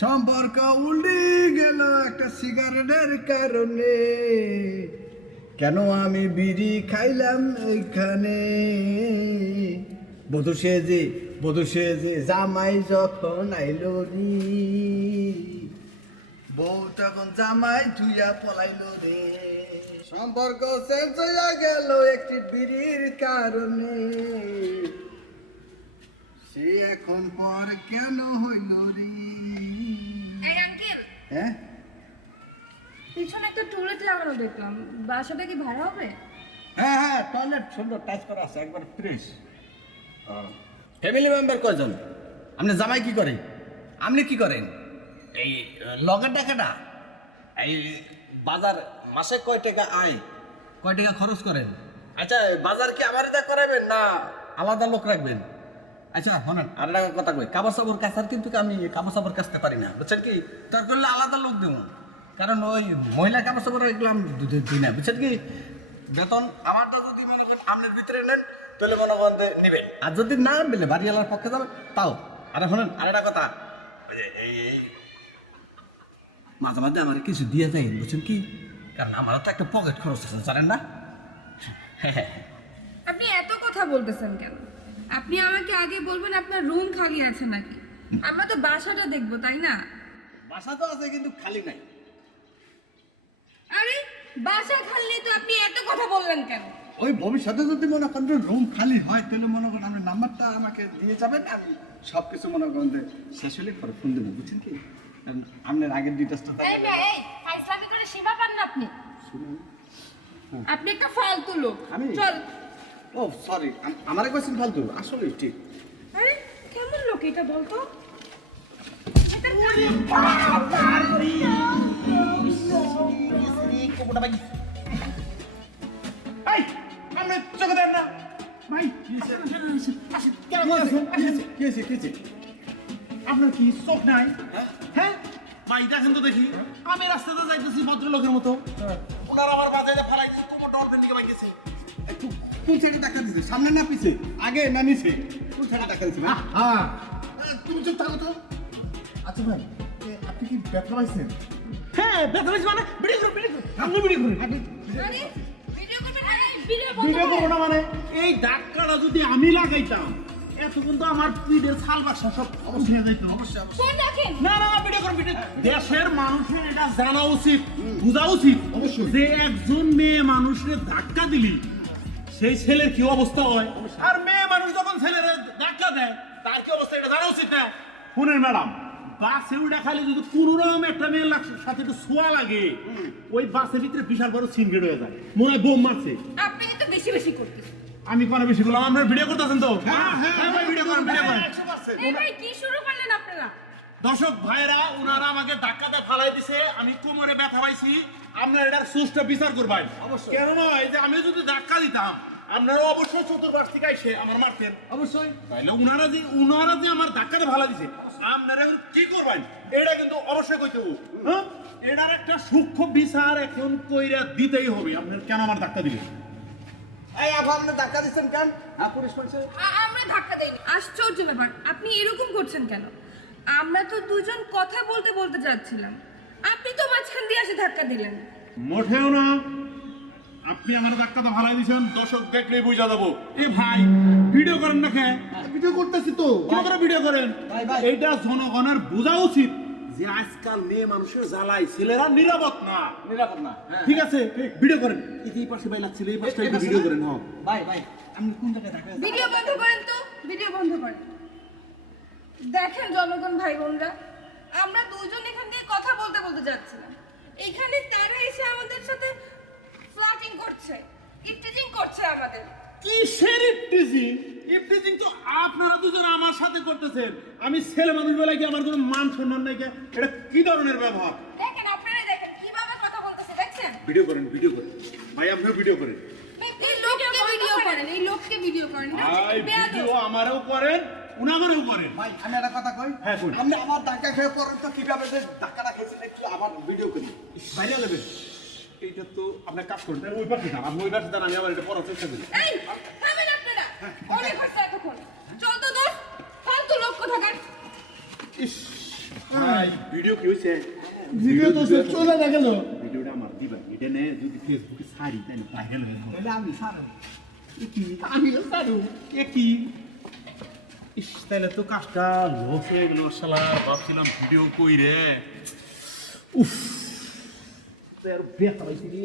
সম্পর্ক উল্টে গেল একটা সিগারেটের কারণে। কেন আমি বিড়ি খাইলাম এইখানে বধু সেজে বধু সেজে জামাই যখন আইলো রে। বউ তখন জামাই ধুইয়া পলাইলো রে। সম্পর্ক শেষ হইয়া গেল একটি বিড়ির কারণে। সে এখন পর কেন হইল রে এই আঙ্কেল হ্যাঁ একটা লাগানো দেখলাম। বাসাটা কি ভাড়া হবে? হ্যাঁ হ্যাঁ টয়লেট সুন্দর টাচ করা আছে, একবার ফ্রেশ ফ্যামিলি মেম্বার কয়জন? আপনি জামাই কি করেন? আপনি কি করেন? এই লগের টাকাটা? এই, বাজার মাসে কয় টাকা আয়? কয় টাকা খরচ করেন? আচ্ছা বাজার কি আমার এটা করাবেন না আলাদা লোক রাখবেন? আচ্ছা হনেন আর কথা কই কাপড় সাপড় কাচার কিন্তু আমি কাপড় সাপড় কাচতে পারি না। বুঝছেন কি? তার করলে আলাদা লোক দেবো। কারণ ওই মহিলা কাপড় সাপড় এগুলো আমি দু- দু- দিই না বুঝছেন কি? বেতন আমারটা যদি মনে করেন আপনার ভিতরে নেন তাহলে মনে করেন যে নেবেন। আর যদি না পেলে বাড়িওয়ালার পক্ষে যাবে তাও। আর শোনেন আর একটা কথা মাঝে মাঝে আমার কিছু দিয়ে যায় বুঝছেন কি? কারণ আমারও তো একটা পকেট খরচ আছে জানেন না? আপনি এত কথা বলতেছেন কেন? আপনি আমাকে আগে বলবেন আপনার রুম খালি আছে নাকি? আমরা তো বাসাটা দেখব তাই না? বাসা তো আছে কিন্তু খালি নাই। বাসা খালি তো আপনি এত কথা বললেন কেন? ওই ভবিষ্যতে যদি মনে করেন রুম খালি হয় তাহলে মনে করেন আপনার নাম্বারটা আমাকে দিয়ে যাবেন আমি সব কিছু মনে করেন যে শেষ হলে পরে ফোন দেবো বুঝছেন কি? আপনার আগের ডিটেলসটা এই মেয়ে এই ফাইসলামি করে সীমা পান না আপনি। আপনি একটা ফালতু লোক। আমি? চল। ও সরি আমার কোয়েশ্চেন ফালতু আসলে ঠিক। আরে কেমন লোক এটা বলতো? এটা এই আপনি চোখে দেন না। ভাই আপনার কি চোখ নাই? হ্যাঁ। ভাই দেখেন তো দেখি। আমি রাস্তাতে যাইতেছি ভদ্রলোকের মতো। ওনার আমার বাজারে ফালাই তোমার ডলফিন দিকে বাইকেছে একটু কোন সাইডে টাকা দিছে? সামনে না পিছে? আগে না নিচে? কোন সাইডে টাকা দিছে না হ্যাঁ তুমি চুপ থাকো তো। আচ্ছা ভাই আপনি কি ব্যথা পাইছেন? হ্যাঁ ব্যথা মানে? করুন করুন আপনি করুন ভিডিও করব না মানে? এই ডাক্তারটা যদি আমি লাগাইতাম এতক্ষণ তো আমার পিঠের ছাল বাসা সব অবশ্যই যাইতো। অবশ্যই না না না ভিডিও করুন ভিডিও দেশের মানুষের এটা জানা উচিত বোঝা উচিত অবশ্যই। যে একজন মেয়ে মানুষের ধাক্কা দিলি সেই ছেলের কি অবস্থা হয়? আর মেয়ে মানুষ যখন ছেলের ধাক্কা দেয় তার কি অবস্থা? এটা জানা উচিত না। শুনেন ম্যাডাম বাসে উঠে খালি যদি কোনো রকম একটা মেয়ের সাথে একটু ছোঁয়া লাগে ওই বাসের ভিতরে বিশাল বড় সিনগেট হয়ে যায়। মনে হয় বোম মারছে। আপনি কিন্তু বেশি বেশি করতেছেন। আমি কোনো বেশি বললাম আপনার ভিডিও করতেছেন তো? হ্যাঁ হ্যাঁ ভাই ভিডিও করেন ভিডিও করেন। এই ভাই কি শুরু করলেন আপনারা? দর্শক ভাইরা ওনারা আমাকে ধাক্কাতে ফালাই দিছে। আমি কোমরে ব্যথা পাইছি। আপনারা এটার সুস্থ বিচার করবেন। অবশ্যই। কেন নয় যে আমি যদি ধাক্কা দিতাম আপনারা অবশ্যই চতুর্পাশ থেকে এসে আমার মারতেন অবশ্যই। তাইলে উনারা যে উনারা যে আমার ধাক্কাতে ভালো দিছে আপনারা এখন কি করবেন? এটা কিন্তু অবশ্যই কইতে হবে। হ্যাঁ? এটার একটা সূক্ষ্ম বিচার এখন কইরা দিতেই হবে। আপনার কেন আমার ধাক্কা দিলেন? এই আপা আপনি টাকা দিচ্ছেন কেন? হ্যাঁ পুলিশ বলছে। আমরা ধাক্কা দেইনি। আশ্চর্য ব্যাপার আপনি এরকম করছেন কেন? আমরা তো দুজন কথা বলতে বলতে যাচ্ছিলাম। আপনি তো মাঝখান দিয়ে এসে ধাক্কা দিলেন। মোটেও না। আপনি আমার ধাক্কাতে ভালাই দিছেন। দর্শক দেখলেই বুঝা যাব। এ ভাই ভিডিও করেন না কে? ভিডিও করতেছি তো। কি করে ভিডিও করেন? ভাই, ভাই। এইটা জনগণের বোঝা উচিত যে আজকাল মেয়ে মানুষের জ্বালাই ছেলেরা নিরাপদ না। নিরাপদ না হ্যাঁ। ঠিক আছে ভিডিও করেন। এই পাশে বাইলা ছেলে এই পাশে একটু ভিডিও করেন হ্যাঁ। ভাই ভাই আপনি কোন জায়গায় টাকা ভিডিও বন্ধ করেন তো। ভিডিও বন্ধ করেন। দেখেন জনগণ ভাই বোনরা আমরা দুজন এখান দিয়ে কথা বলতে বলতে যাচ্ছিলাম। এখানে তারা এসে আমাদের সাথে ফ্লাটিং করছে ইফটিজিং করছে আমাদের। কিসের ইফটিজিং? ইফটিজিং তো আপনারা দুজন আমার সাথে করতেছেন। আমি ছেলে মানুষ বেলায় কি আমার কোনো মান সম্মান নাই কে? এটা কি ধরনের ব্যবহার? দেখেন আপনারাই দেখেন কীভাবে কথা বলতেছে দেখছেন? ভিডিও করেন ভিডিও করেন। ভাই আপনিও ভিডিও করেন। এই লোককে ভিডিও করেন এই লোককে ভিডিও করেন। ভিডিও আমারও করেন উনাদেরও করেন। ভাই আমি একটা কথা কই? হ্যাঁ। আপনি আমার ধাক্কা খেয়ে পড়েন তো কীভাবে ধাক্কাটা খেয়েছেন একটু আমার ভিডিও করি। বাইরে নেবেন এইটা তো আপনার কাজ করুন ওই পাশে যান আপনি ওই পাশে যান আমি আবার এটা পড়ার চেষ্টা করি। এই থামেন আপনারা। অনেক হচ্ছে এতক্ষণ। চল তো দোস্ত ফালতু লোক কোথাকার। ইস ভাই ভিডিও কি হইছে ভিডিও তো সে চলে না গেল ভিডিওটা আমার দিবা এটা নে যদি ফেসবুকে ছাড়ি তাহলে ভাইরাল হয়ে যাবে। তাহলে আমি সারো। কি? সারো। এ কি? ইস তাহলে তো কাজটা লস হয়ে গেল শালা। ভাবছিলাম ভিডিও কই রে? উফ। তোর বেতা হয়েছে রে